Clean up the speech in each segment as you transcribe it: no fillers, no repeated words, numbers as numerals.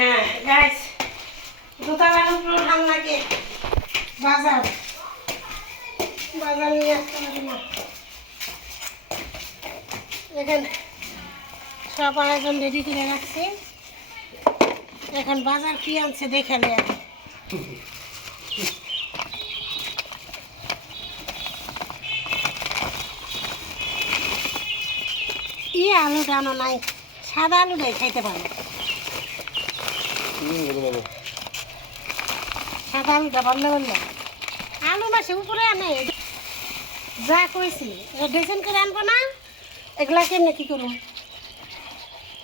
হ্যাঁ গাইস, দোতলার উপর উঠান লাগে বাজার বাজার নিয়ে আসতে পারি না। এখন সব আয়োজন রেডি করে রাখছি। এখন বাজার কি আনছে দেখে নেয়। আলু ডানো নাই, সাদা আলু নাই খাইতে পারো। সাদা আলুটা বললে বললে আলু মাসে উপরে আনে যা কইছি ডেসেন করে আনবো না। এগুলা কেমনে কি করুন,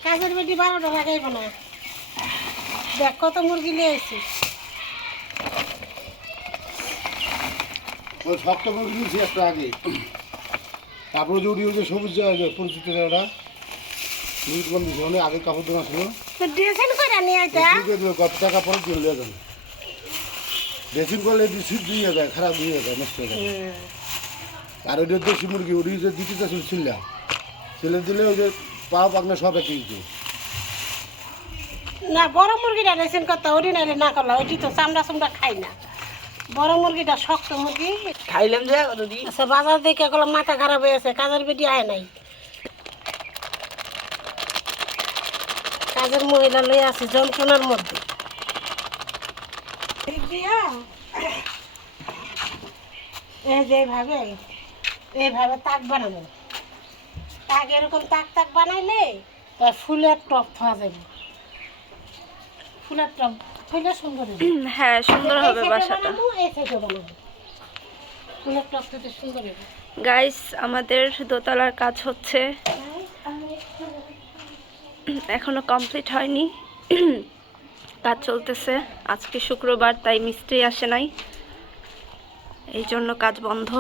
কাজের বেটি 12টা লাগাইব না। দেখ কত মুরগি নিয়ে আসছি। ওই শক্ত মুরগি নিয়েছি একটা আগে, তারপরে যে উড়ি সবুজ পরিচিত ওটা মিনিট বন্ধ দিয়েছে অনেক আগে কাপড় দোকান ছিল। ড্রেসিং করে নিয়ে কত টাকা পরে দিয়ে হয়ে যাবে, ড্রেসিং করলে সিট দিয়ে যায়, খারাপ দিয়ে যায়, নষ্ট হয়ে যায়। আর ওই যে দেশি মুরগি ওটি যে দিতে চাচ্ছিল ছিলাম, ছেলে দিলে ওই যে পা পাকনা সব একই দিতে না। বড় মুরগিটা ড্রেসিং করতে অর্ডিনারি না করলে ওইটি তো চামড়া চামড়া খাই না। বড় মুরগিটা শক্ত মুরগি খাইলাম যে দিদি। আচ্ছা বাজার দেখে গেলাম মাথা খারাপ হয়ে আছে, কাজের বেটি আয় নাই। কাজের মহিলা লই আছে যন্ত্রণার মধ্যে। এই যে এইভাবে তাক বানাবো। তাক এরকম তাক তাক বানাইলে ফুলের টপ খাওয়া যাবে। ফুলের টপ ফুলে সুন্দর হবে। হ্যাঁ সুন্দর হবে বাসাটা। এই সাইডে বানাবো, ফুলের টপ থেকে সুন্দর হবে। গাইস আমাদের দোতলার কাজ হচ্ছে, এখনো কমপ্লিট হয়নি, কাজ চলতেছে। আজকে শুক্রবার তাই মিস্ত্রি আসে নাই, এই জন্য কাজ বন্ধ।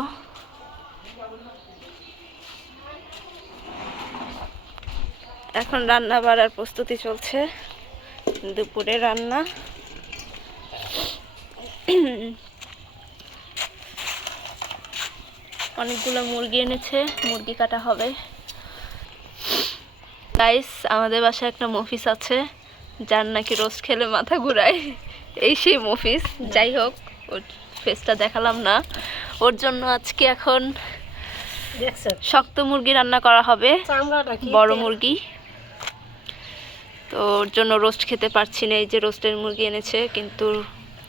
এখন রান্না বাড়ার প্রস্তুতি চলছে, দুপুরে রান্না। অনেকগুলো মুরগি এনেছে, মুরগি কাটা হবে। গাইস আমাদের বাসায় একটা মফিস আছে যার নাকি রোস্ট খেলে মাথা ঘুরায়, এই সেই মফিস। যাই হোক ওর ফেসটা দেখালাম না। ওর জন্য আজকে এখন শক্ত মুরগি রান্না করা হবে, বড় মুরগি। তো ওর জন্য রোস্ট খেতে পারছি না, এই যে রোস্টের মুরগি এনেছে, কিন্তু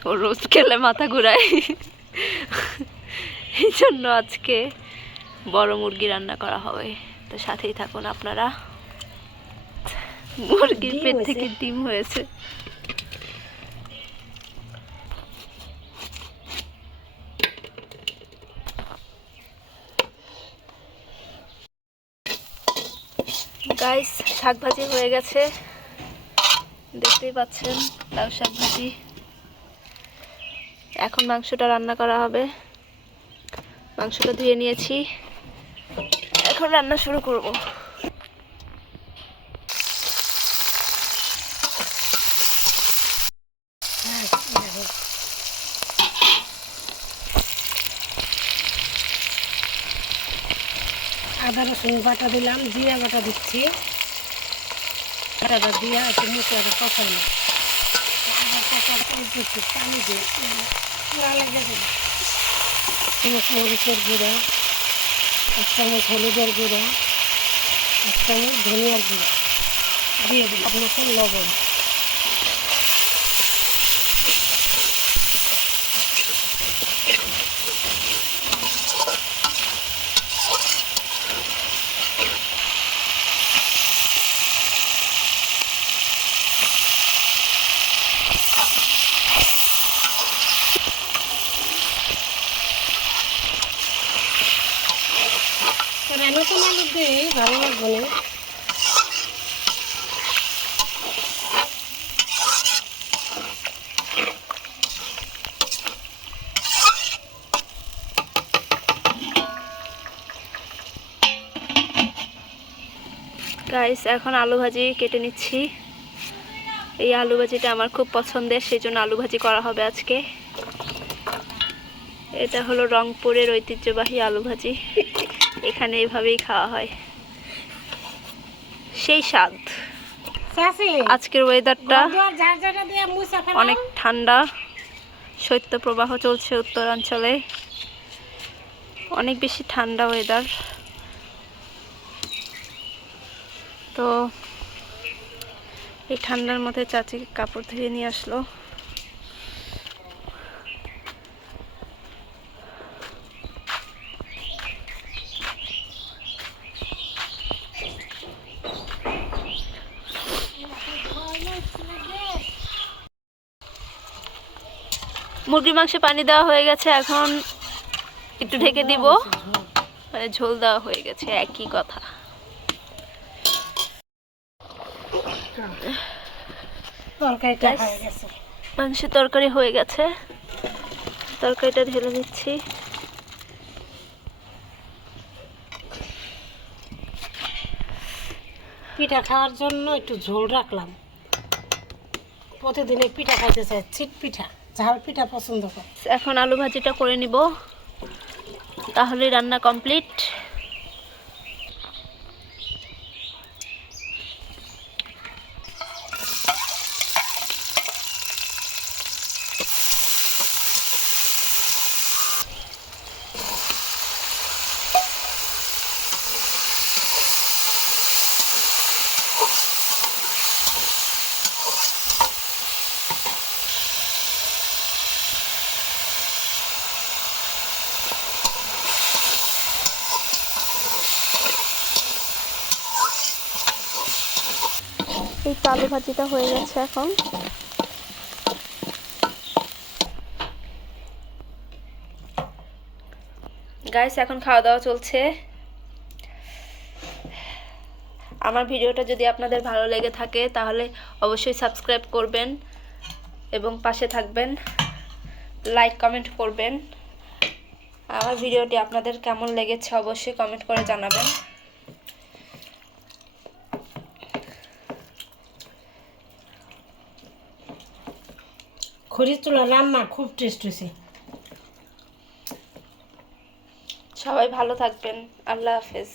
ওর রোস্ট খেলে মাথা ঘুরায়, এই জন্য আজকে বড় মুরগি রান্না করা হবে। তো সাথেই থাকুন আপনারা। মুরগির পেট থেকে ডিম হয়েছে। গাইস শাক ভাজি হয়ে গেছে, দেখতেই পাচ্ছেন, লাউ শাক ভাজি। এখন মাংসটা রান্না করা হবে। মাংসটা ধুয়ে নিয়েছি, এখন রান্না শুরু করব। আদা রসুন বাটা দিলাম, জিরা বাটা দিচ্ছি। বাটাটা দিয়া একটু মশলাটা কষাই না, আবার কষার দিচ্ছি পানি দিয়ে পুরা লেগে দেবো। মরিচের গুঁড়া, 1 চামচ হলুদের গুঁড়া, 1 চামচ ধনিয়ার গুঁড়া দিয়ে দিই, আপনার লবণ। নতুন আলু দিয়ে ভালো লাগবে না। গাইস এখন আলু ভাজি কেটে নিচ্ছি। এই আলু ভাজিটা আমার খুব পছন্দের, সেই জন্য আলু ভাজি করা হবে আজকে। এটা হলো রংপুরের ঐতিহ্যবাহী আলু ভাজি, এখানে এইভাবেই খাওয়া হয়, সেই স্বাদ। চাচি আজকের ওয়েদারটা ঘর ঝাড় ঝাড়া দিয়ে মুছা ফেলো। অনেক ঠান্ডা, শৈত্যপ্রবাহ চলছে উত্তরাঞ্চলে, অনেক বেশি ঠান্ডা ওয়েদার। তো এই ঠান্ডার মধ্যে চাচি কাপড় ধুয়ে নিয়ে আসলো। মুরগির মাংসে পানি দেওয়া হয়ে গেছে, এখন একটু ঢেকে দিব, মানে ঝোল দেওয়া হয়ে গেছে, একই কথা। তরকারিটা হয়ে গেছে। মাংসের তরকারি হয়ে গেছে, তরকারিটা ঢেলে দিচ্ছি। পিঠা খাওয়ার জন্য একটু ঝোল রাখলাম। প্রতিদিনে পিঠা খাইতে চাই, ছিট পিঠা, ঝাল পিঠা পছন্দ করে। এখন আলু ভাজিটা করে নিব, তাহলেই রান্না কমপ্লিট। এই তো আলু ভাজিটা হয়ে গেছে। এখন গাইস, এখন খাওয়া দাওয়া চলছে। আমার ভিডিওটা যদি আপনাদের ভালো লেগে থাকে তাহলে অবশ্যই সাবস্ক্রাইব করবেন এবং পাশে থাকবেন, লাইক কমেন্ট করবেন। আমার ভিডিওটি আপনাদের কেমন লেগেছে অবশ্যই কমেন্ট করে জানাবেন। খড়ির চুলা রান্না খুব টেস্ট হয়েছে। সবাই ভালো থাকবেন। আল্লাহ হাফেজ।